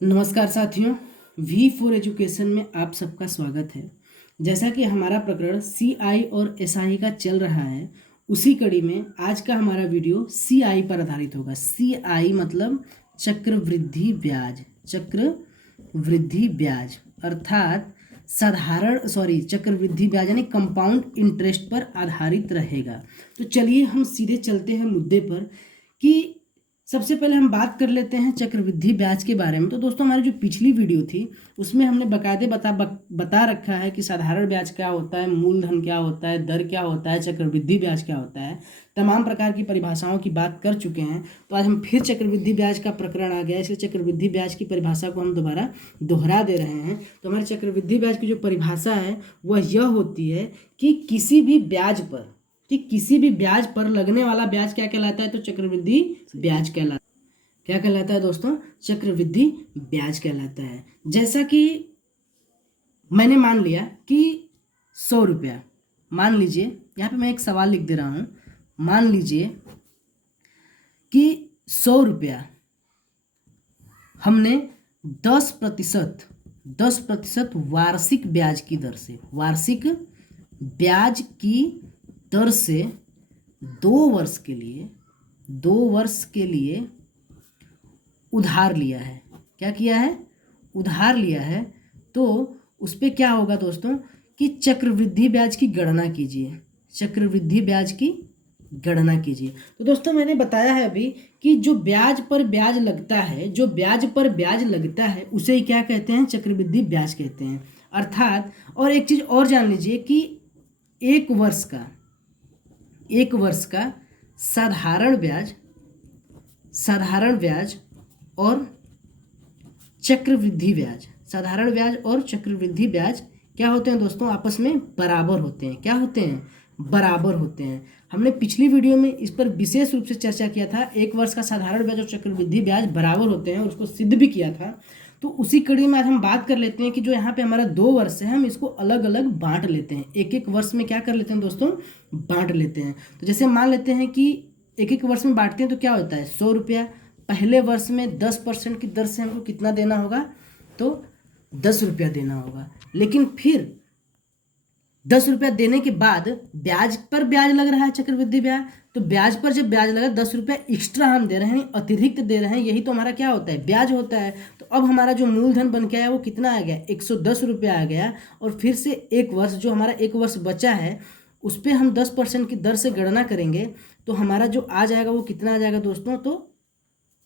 नमस्कार साथियों, V4 education में आप सबका स्वागत है। जैसा कि हमारा प्रकरण CI और SI का चल रहा है, उसी कड़ी में आज का हमारा वीडियो CI पर आधारित होगा। CI मतलब चक्रवृद्धि ब्याज, चक्रवृद्धि ब्याज अर्थात चक्रवृद्धि ब्याज यानी कंपाउंड इंटरेस्ट पर आधारित रहेगा। तो चलिए हम सीधे चलते हैं मुद्दे पर कि सबसे पहले हम बात कर लेते हैं चक्रवृद्धि ब्याज के बारे में। तो दोस्तों, हमारी जो पिछली वीडियो थी उसमें हमने बाकायदे बता रखा है कि साधारण ब्याज क्या होता है, मूलधन क्या होता है, दर क्या होता है, चक्रवृद्धि ब्याज क्या होता है, तमाम प्रकार की परिभाषाओं की बात कर चुके हैं। तो आज हम फिर चक्रवृद्धि ब्याज का प्रकरण आ गया, इसलिए चक्रवृद्धि ब्याज की परिभाषा को हम दोबारा दोहरा दे रहे हैं। तो हमारे चक्रवृद्धि ब्याज की जो परिभाषा है वह यह होती है कि किसी भी ब्याज पर लगने वाला ब्याज क्या कहलाता है? तो चक्रवृद्धि ब्याज कहलाता है। क्या कहलाता है दोस्तों? चक्रवृद्धि ब्याज कहलाता है। जैसा कि मैंने मान लिया कि 100 रुपया, मान लीजिए यहाँ पे मैं एक सवाल लिख दे रहा हूँ, मान लीजिए कि 100 रुपया हमने 10% वार्षिक ब्याज की दर से, वार्षिक ब्याज की दर से 2 वर्ष के लिए उधार लिया है। क्या किया है? उधार लिया है। तो उस पर क्या होगा दोस्तों कि चक्रवृद्धि ब्याज की गणना कीजिए, चक्रवृद्धि ब्याज की गणना कीजिए। तो दोस्तों, मैंने बताया है अभी कि जो ब्याज पर ब्याज लगता है, उसे क्या कहते हैं? चक्रवृद्धि ब्याज कहते हैं। अर्थात और एक चीज़ और जान लीजिए कि एक वर्ष का साधारण ब्याज और चक्रवृद्धि ब्याज, साधारण ब्याज और चक्रवृद्धि ब्याज क्या होते हैं दोस्तों? आपस में बराबर होते हैं। क्या होते हैं? बराबर होते हैं। हमने पिछली वीडियो में इस पर विशेष रूप से चर्चा किया था। एक वर्ष का साधारण ब्याज और चक्रवृद्धि ब्याज बराबर होते हैं और उसको सिद्ध भी किया था। तो उसी कड़ी में आज हम बात कर लेते हैं कि जो यहाँ पे हमारा 2 वर्ष है, हम इसको अलग अलग बांट लेते हैं। एक एक वर्ष में क्या कर लेते हैं दोस्तों? बांट लेते हैं। तो जैसे मान लेते हैं कि एक एक वर्ष में बांटते हैं तो क्या होता है? 100 रुपया। पहले वर्ष में 10% की दर से हमको कितना देना होगा? तो 10 रुपया देना होगा। लेकिन फिर 10 रुपया देने के बाद ब्याज पर ब्याज लग रहा है, चक्रवृद्धि ब्याज। तो ब्याज पर जब ब्याज लगा, 10 रुपया एक्स्ट्रा हम दे रहे हैं, अतिरिक्त दे रहे हैं, यही तो हमारा क्या होता है? ब्याज होता है। तो अब हमारा जो मूलधन बन के आया वो कितना आ गया? 110 रुपया आ गया। और फिर से एक वर्ष, जो हमारा एक वर्ष बचा है, उस पर हम 10% की दर से गणना करेंगे तो हमारा जो आ जाएगा वो कितना आ जाएगा दोस्तों? तो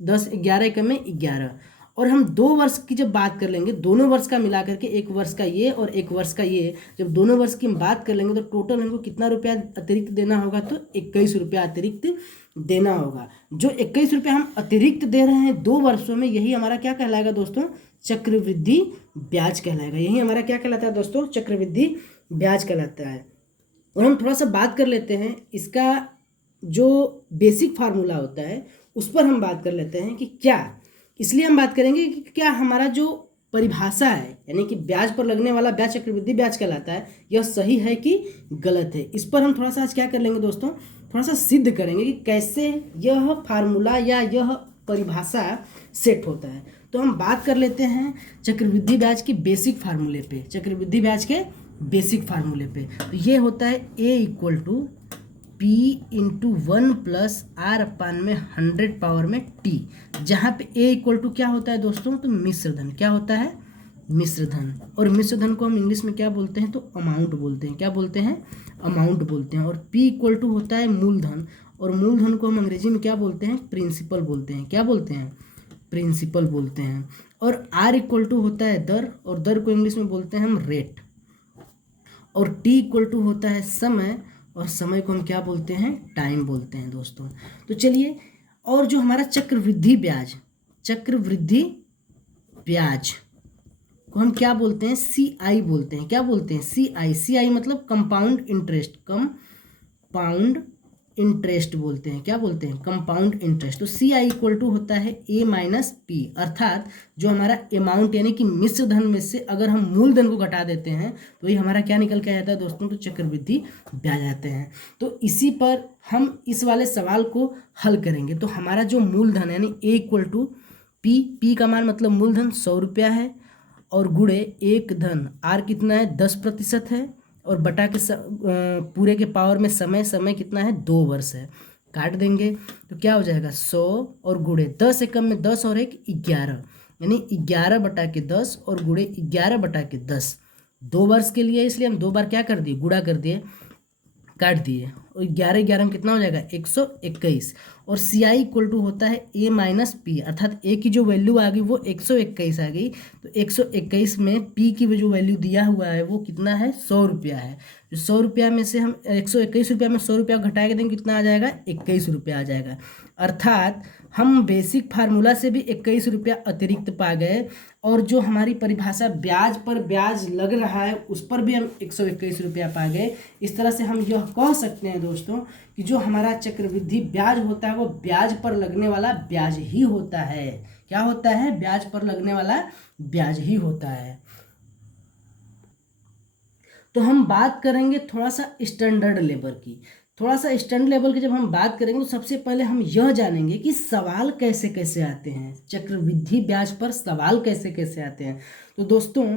10, 11 एकम में 11। और हम 2 वर्ष की जब बात कर लेंगे, दोनों वर्ष का मिला करके, एक वर्ष का ये और एक वर्ष का ये, जब दोनों वर्ष की हम बात कर लेंगे तो टोटल हमको कितना रुपया अतिरिक्त देना होगा? तो 21 रुपया अतिरिक्त देना होगा। जो 21 रुपया हम अतिरिक्त दे रहे हैं 2 वर्षों में, यही हमारा क्या कहलाएगा दोस्तों? चक्रवृद्धि ब्याज कहलाएगा। यही हमारा क्या कहलाता है दोस्तों? चक्रवृद्धि ब्याज कहलाता है। और हम थोड़ा सा बात कर लेते हैं इसका जो बेसिक फार्मूला होता है उस पर हम बात कर लेते हैं कि क्या, इसलिए हम बात करेंगे कि क्या हमारा जो परिभाषा है, यानी कि ब्याज पर लगने वाला ब्याज चक्रवृद्धि ब्याज कहलाता है, यह सही है कि गलत है। इस पर हम थोड़ा सा आज क्या कर लेंगे दोस्तों? थोड़ा सा सिद्ध करेंगे कि कैसे यह फार्मूला या यह परिभाषा सेट होता है। तो हम बात कर लेते हैं चक्रवृद्धि ब्याज के बेसिक फार्मूले पे, चक्रवृद्धि ब्याज के बेसिक फार्मूले पे। तो ये होता है A = P/1+R/100 जहाँ पे A क्या होता है दोस्तों? तो मिश्रधन। क्या होता है? मिश्रधन। और मिश्रधन को हम इंग्लिश में क्या बोलते हैं? तो अमाउंट बोलते हैं। क्या बोलते हैं? अमाउंट बोलते हैं। और P होता है मूलधन, और मूलधन को हम अंग्रेजी में क्या बोलते हैं? प्रिंसिपल बोलते हैं। क्या बोलते हैं? प्रिंसिपल बोलते हैं। और R होता है दर, और दर को इंग्लिश में बोलते हैं हम रेट। और T होता है समय, और समय को हम क्या बोलते हैं? टाइम बोलते हैं दोस्तों। तो चलिए, और जो हमारा चक्रवृद्धि ब्याज को हम क्या बोलते हैं? CI बोलते हैं। क्या बोलते हैं? CI मतलब कंपाउंड इंटरेस्ट बोलते हैं। क्या बोलते हैं? Compound interest. तो CI होता है A-P, अर्थात जो हमारा अमाउंट यानी कि मिश्रधन में से अगर हम मूलधन को घटा देते हैं तो ये हमारा क्या निकल के आ जाता है दोस्तों? तो चक्रवृद्धि ब्याज आते हैं। तो इसी पर हम इस वाले सवाल को हल करेंगे। तो हमारा जो मूलधन यानी A पी का मान मतलब मूलधन 100 रुपया है, और गुणे एक धन आर कितना है 10% है, और बटा के पूरे के पावर में समय कितना है 2 वर्ष है। काट देंगे तो क्या हो जाएगा 100 और गुणे 10 एकम में 10 और 1 11, यानी 11/10 और गुणे 11/10 2 वर्ष के लिए, इसलिए हम 2 बार क्या कर दिए गुणा कर दिए, काट दिए, और 11 में कितना हो जाएगा 121, और सी आई इक्वल टू होता है ए माइनस पी, अर्थात ए की जो वैल्यू आ गई वो 121 आ गई, तो 121 में पी की जो वैल्यू दिया हुआ है वो कितना है 100 रुपया है। जो 100 रुपया में से हम 121 रुपया में 100 रुपया घटा के देंगे कितना आ जाएगा 21 रुपया आ जाएगा, अर्थात हम बेसिक फार्मूला से भी 21 रुपया अतिरिक्त पा गए, और जो हमारी परिभाषा ब्याज पर ब्याज लग रहा है उस पर भी हम 121 रुपया पा गए। इस तरह से हम यह कह सकते हैं दोस्तों कि जो हमारा चक्रवृद्धि ब्याज होता है वो ब्याज पर लगने वाला ब्याज ही होता है। क्या होता है? ब्याज पर लगने वाला ब्याज ही होता है। तो हम बात करेंगे थोड़ा सा स्टैंडर्ड लेवल की। थोड़ा सा स्टैंडर्ड लेवल की जब हम बात करेंगे तो सबसे पहले हम यह जानेंगे कि सवाल कैसे कैसे आते हैं, चक्रवृद्धि ब्याज पर सवाल कैसे कैसे आते हैं। तो दोस्तों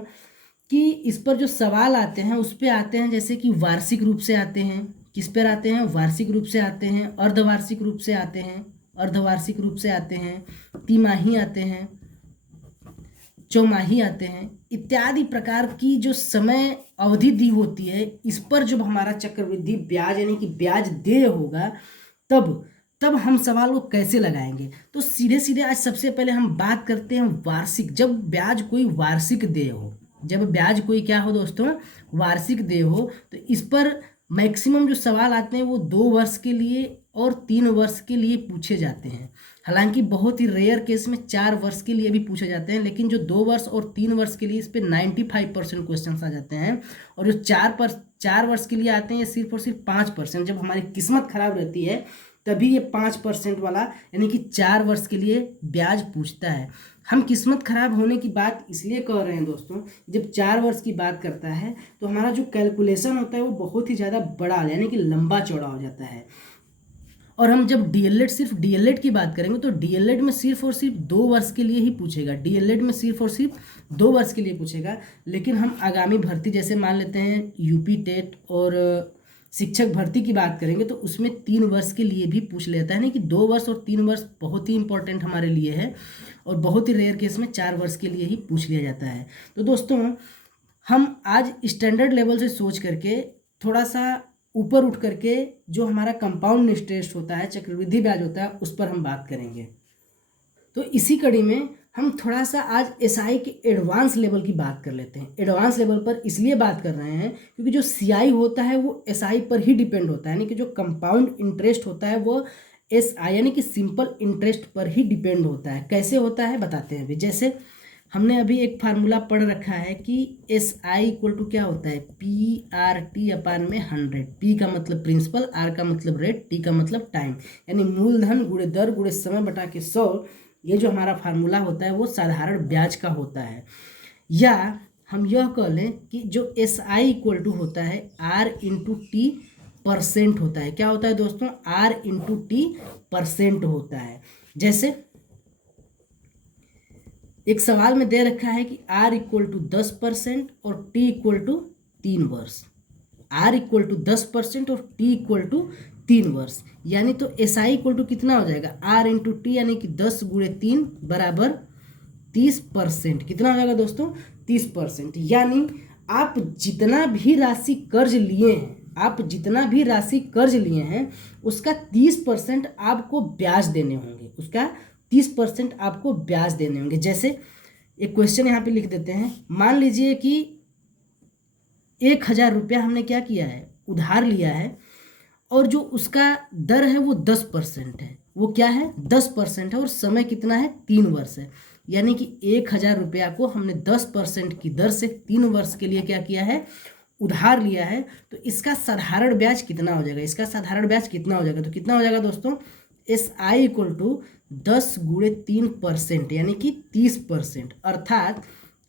कि इस पर जो सवाल आते हैं उस पे आते हैं जैसे कि वार्षिक रूप से आते हैं। किस पर आते हैं? वार्षिक रूप से आते हैं, अर्धवार्षिक रूप से आते हैं, अर्धवार्षिक रूप से आते हैं, तिमाही आते हैं, चौमाही आते हैं, इत्यादि प्रकार की जो समय अवधि दी होती है इस पर जब हमारा चक्रवृद्धि ब्याज यानी कि ब्याज देय होगा तब हम सवाल को कैसे लगाएंगे। तो सीधे सीधे आज सबसे पहले हम बात करते हैं वार्षिक। जब ब्याज कोई वार्षिक देय हो, जब ब्याज कोई क्या हो दोस्तों वार्षिक देय हो, तो इस पर मैक्सिमम जो सवाल आते हैं वो 2 वर्ष के लिए और 3 वर्ष के लिए पूछे जाते हैं। हालांकि बहुत ही रेयर केस में 4 वर्ष के लिए भी पूछे जाते हैं, लेकिन जो 2 वर्ष और 3 वर्ष के लिए इस पे 95% क्वेश्चन आ जाते हैं, और जो 4 वर्ष के लिए आते हैं ये सिर्फ और सिर्फ 5%। जब हमारी किस्मत खराब रहती है तभी ये 5% वाला यानी कि 4 वर्ष के लिए ब्याज पूछता है। हम किस्मत खराब होने की बात इसलिए कह रहे हैं दोस्तों, जब 4 वर्ष की बात करता है तो हमारा जो कैलकुलेशन होता है वो बहुत ही ज़्यादा बड़ा यानी कि लंबा चौड़ा हो जाता है। और हम जब डीएलएड सिर्फ डीएलएड की बात करेंगे तो डीएलएड में सिर्फ और सिर्फ 2 वर्ष के लिए ही पूछेगा, डीएलएड में सिर्फ और सिर्फ 2 वर्ष के लिए पूछेगा। लेकिन हम आगामी भर्ती जैसे मान लेते हैं यूपी टेट और शिक्षक भर्ती की बात करेंगे तो उसमें 3 वर्ष के लिए भी पूछ लेता है, नहीं कि 2 वर्ष और 3 वर्ष बहुत ही इंपॉर्टेंट हमारे लिए है, और बहुत ही रेयर केस में 4 वर्ष के लिए ही पूछ लिया जाता है। तो दोस्तों हम आज स्टैंडर्ड लेवल से सोच करके थोड़ा सा ऊपर उठ करके जो हमारा कंपाउंड इंटरेस्ट होता है, चक्रवृद्धि ब्याज होता है, उस पर हम बात करेंगे। तो इसी कड़ी में हम थोड़ा सा आज एसआई के एडवांस लेवल की बात कर लेते हैं। एडवांस लेवल पर इसलिए बात कर रहे हैं क्योंकि जो सीआई होता है वो एसआई पर ही डिपेंड होता है, यानी कि जो कंपाउंड इंटरेस्ट होता है वो एसआई यानी कि सिंपल इंटरेस्ट पर ही डिपेंड होता है। कैसे होता है बताते हैं अभी। जैसे हमने अभी एक फार्मूला पढ़ रखा है कि एस आई इक्वल टू क्या होता है P/T/100। P का मतलब प्रिंसिपल, R का मतलब रेट, T का मतलब टाइम, यानी मूलधन गुणे दर गुणे समय बटा के 100। ये जो हमारा फार्मूला होता है वो साधारण ब्याज का होता है। या हम यह कह लें कि जो एस आई इक्वल टू होता है R/T% होता है। क्या होता है दोस्तों? R/T% होता है। जैसे एक सवाल में दे रखा है कि R इक्वल टू 10% और T इक्वल टू 3 वर्ष। R इक्वल टू 10% और T इक्वल टू 3 वर्ष, यानी तो SI इक्वल टू कितना हो जाएगा R इंटू टी, यानी कि 10 गुणे 3 बराबर 30%। कितना हो जाएगा दोस्तों? 30%। यानी आप जितना भी राशि कर्ज लिए हैं उसका 30% आपको ब्याज देने होंगे, उसका 30% आपको ब्याज देने होंगे। जैसे एक क्वेश्चन यहाँ पे लिख देते हैं। मान लीजिए कि 1000 रुपया हमने क्या किया है उधार लिया है, और जो उसका दर है वो 10% है। वो क्या है? 10% है, और समय कितना है? 3 वर्ष है। यानी कि 1000 रुपया को हमने 10% की दर से 3 वर्ष के लिए क्या किया है? उधार लिया है। तो इसका साधारण ब्याज कितना हो जाएगा? तो कितना हो जाएगा दोस्तों? एस आई इक्वल टू 10 गुणे 3%, यानी कि 30%। अर्थात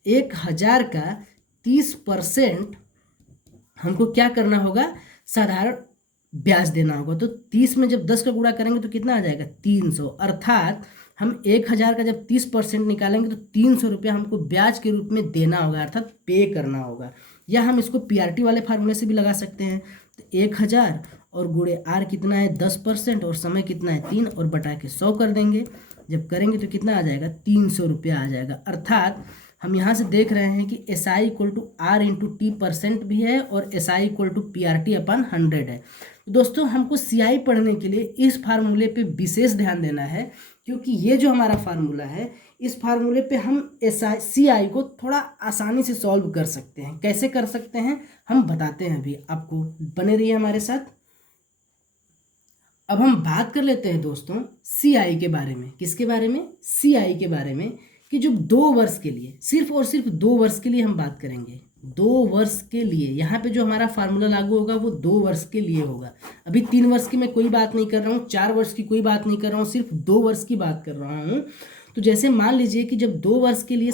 1000 का 30% हमको क्या करना होगा? साधारण ब्याज देना होगा। तो 30 में जब 10 का गुणा करेंगे तो कितना आ जाएगा? 300। अर्थात हम 1000 का जब 30% निकालेंगे तो 300 रुपया हमको ब्याज के रूप में देना होगा, अर्थात पे करना होगा। या हम इसको पीआरटी वाले फार्मूले से भी लगा सकते हैं। तो 1000 और गुणे आर कितना है 10% और समय कितना है 3 और बटा के 100 कर देंगे। जब करेंगे तो कितना आ जाएगा 300 रुपया आ जाएगा। अर्थात हम यहाँ से देख रहे हैं कि S I equal to R into T percent भी है और S I equal to P R T upon 100 है। दोस्तों हमको सी आई पढ़ने के लिए इस फार्मूले पे विशेष ध्यान देना है, क्योंकि ये जो हमारा फार्मूला है इस फार्मूले पे हम सी आई को थोड़ा आसानी से सॉल्व कर सकते हैं। कैसे कर सकते हैं हम बताते हैं अभी आपको, बने रहिए हमारे साथ। अब हम बात कर लेते हैं दोस्तों सी आई के बारे में। किसके बारे में? सी आई के बारे में, कि जो 2 वर्ष के लिए, सिर्फ और सिर्फ 2 वर्ष के लिए हम बात करेंगे। 2 वर्ष के लिए यहाँ पे जो हमारा फार्मूला लागू होगा वो 2 वर्ष के लिए होगा। अभी 3 वर्ष की मैं कोई बात नहीं कर रहा हूँ, 4 वर्ष की कोई बात नहीं कर रहा हूँ, सिर्फ 2 वर्ष की बात कर रहा हूँ। तो जैसे मान लीजिए कि जब 2 वर्ष के लिए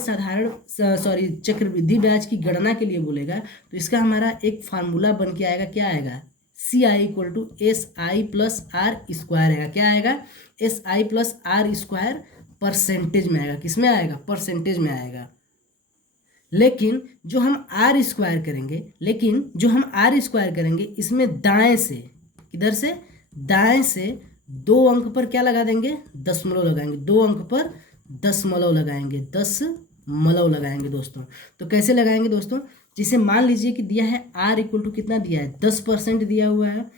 चक्रवृद्धि ब्याज की गणना के लिए बोलेगा तो इसका हमारा एक फार्मूला बन के आएगा। क्या आएगा? C I equal to S I plus R square आएगा। क्या आएगा? S I plus R square percentage में आएगा। किस में आएगा? परसेंटेज में आएगा। लेकिन जो हम आर स्क्वायर करेंगे इसमें दाएं से, किधर से? दाएं से 2 अंक पर क्या लगा देंगे? दशमलव लगाएंगे। 2 अंक पर दशमलव लगाएंगे दोस्तों। तो कैसे लगाएंगे दोस्तों? जिसे मान लीजिए कि दिया है आर इक्वल टू कितना दिया है 10% दिया हुआ है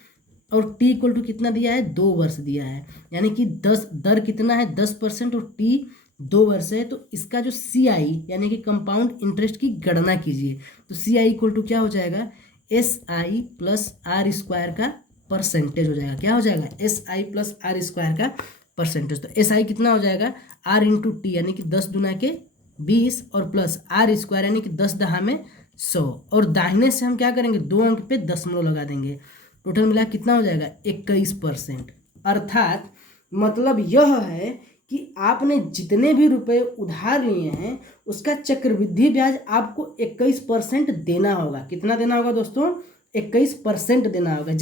और टी इक्वल टू कितना दिया है 2 वर्ष दिया है, यानी कि 10 दर कितना है 10% और टी 2 वर्ष है। तो इसका जो सी आई यानी कि कंपाउंड इंटरेस्ट की गणना कीजिए। तो सी आई इक्वल टू क्या हो जाएगा? S I plus R square का परसेंटेज हो जाएगा। क्या हो जाएगा? S I plus R square का परसेंटेज। तो एस आई कितना हो जाएगा? आर इंटू टी यानी कि 10 दूना के 20 और प्लस आर स्क्वायर यानी कि 10 दहा में 100 और दाहिने से हम क्या करेंगे 2 अंक पे दशमलव लगा देंगे। टोटल मिला कितना हो जाएगा? 21%। अर्थात मतलब यह है कि आपने जितने भी रुपए उधार लिए हैं उसका चक्रवृद्धि ब्याज आपको 21% देना होगा। कितना देना होगा दोस्तों? 21% देना होगा।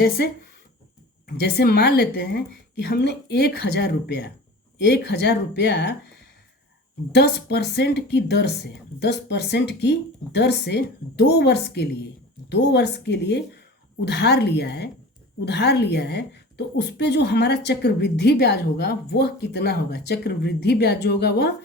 जैसे मान लेते हैं कि हमने 1000 रुपया 10% की दर से 2 वर्ष के लिए उधार लिया है तो उस पे जो हमारा चक्रवृद्धि ब्याज होगा वह कितना होगा? चक्रवृद्धि ब्याज जो होगा वह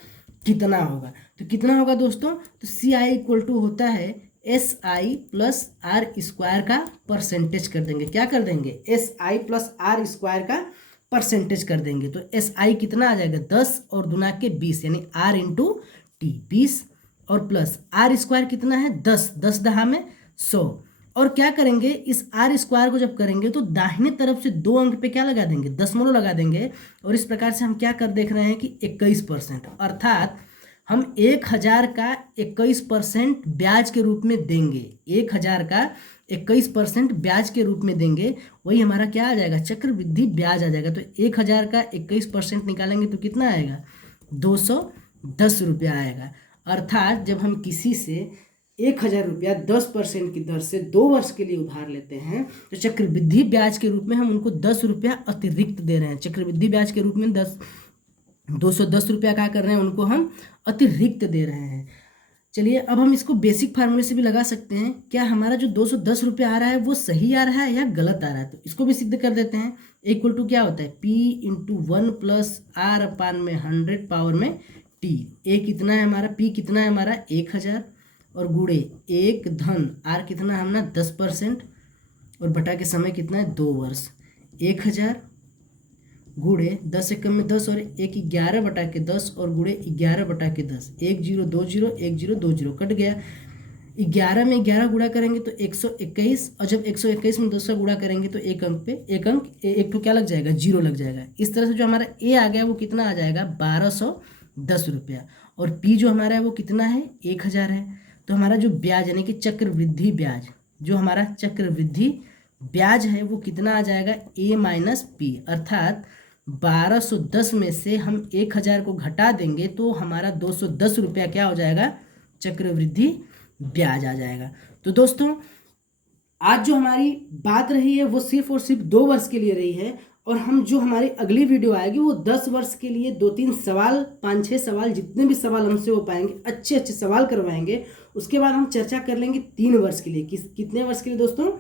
कितना होगा? तो कितना होगा दोस्तों? तो सी आई इक्वल टू होता है S I plus R square का परसेंटेज कर देंगे। क्या कर देंगे? S I plus R square का परसेंटेज कर देंगे। तो एस आई कितना आ जाएगा? 10 और दुना के 20 यानी आर इंटू टी 20 और प्लस आर स्क्वायर कितना है 10 दहा में 100 और क्या करेंगे इस आर स्क्वायर को जब करेंगे तो दाहिने तरफ से 2 अंक पे क्या लगा देंगे? दशमलव लगा देंगे और इस प्रकार से हम क्या कर देख रहे हैं कि 21%। अर्थात हम 1000 का 21% ब्याज के रूप में देंगे। 1000 का 21% ब्याज के रूप में देंगे, वही हमारा क्या आ जाएगा? चक्रवृद्धि ब्याज आ जाएगा। तो 1000 का 21% निकालेंगे तो कितना आएगा? 210 रुपया आएगा। अर्थात जब हम किसी से 1000 रुपया 10% की दर से 2 वर्ष के लिए उधार लेते हैं तो चक्रवृद्धि ब्याज के रूप में हम उनको 10 रुपया अतिरिक्त दे रहे हैं। चक्रवृद्धि ब्याज के रूप में 210 रुपया क्या कर रहे हैं? उनको हम अतिरिक्त दे रहे हैं। चलिए अब हम इसको बेसिक फार्मूले से भी लगा सकते हैं। क्या हमारा जो 210 रुपया आ रहा है वो सही आ रहा है या गलत आ रहा है? तो इसको भी सिद्ध कर देते हैं। इक्वल टू क्या होता है? P into 1 plus R upon में 100 पावर में T। ए कितना है हमारा? P कितना है हमारा? 1000 और गुणे 1 धन आर कितना है हमारा? 10% और बटा के समय कितना है? 2 वर्ष। 1000 गुणे 10 एकम में 10 और 1 11 बटा के 10 और गुणे 11 बटा के 10। 1020 कट गया। 11 में 11 गुणा करेंगे तो 121 और जब 121 में 200 गुणा करेंगे तो एक अंक तो क्या लग जाएगा? 0 लग जाएगा। इस तरह से जो हमारा ए आ गया वो कितना आ जाएगा? 1210 रुपया और पी जो हमारा है वो कितना है? 1000 है। तो हमारा जो ब्याज यानी कि चक्रवृद्धि ब्याज है वो कितना आ जाएगा? ए माइनस पी। अर्थात 1210 में से हम 1000 को घटा देंगे तो हमारा 210 रुपया क्या हो जाएगा? चक्रवृद्धि ब्याज आ जाएगा। तो दोस्तों आज जो हमारी बात रही है वो सिर्फ और सिर्फ 2 वर्ष के लिए रही है और हम जो हमारी अगली वीडियो आएगी वो 10 वर्ष के लिए 2-3 सवाल, 5-6 सवाल, जितने भी सवाल हमसे हो पाएंगे अच्छे अच्छे सवाल करवाएंगे। उसके बाद हम चर्चा कर लेंगे 3 वर्ष के लिए। कितने वर्ष के लिए दोस्तों?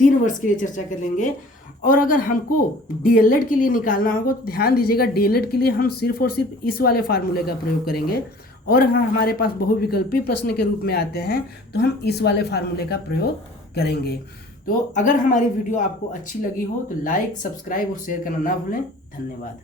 3 वर्ष के लिए चर्चा कर लेंगे। और अगर हमको डीएलएड के लिए निकालना होगा तो ध्यान दीजिएगा, डीएलएड के लिए हम सिर्फ और सिर्फ इस वाले फार्मूले का प्रयोग करेंगे। और हाँ, हमारे पास बहुविकल्पी प्रश्न के रूप में आते हैं तो हम इस वाले फार्मूले का प्रयोग करेंगे। तो अगर हमारी वीडियो आपको अच्छी लगी हो तो लाइक, सब्सक्राइब और शेयर करना ना भूलें। धन्यवाद।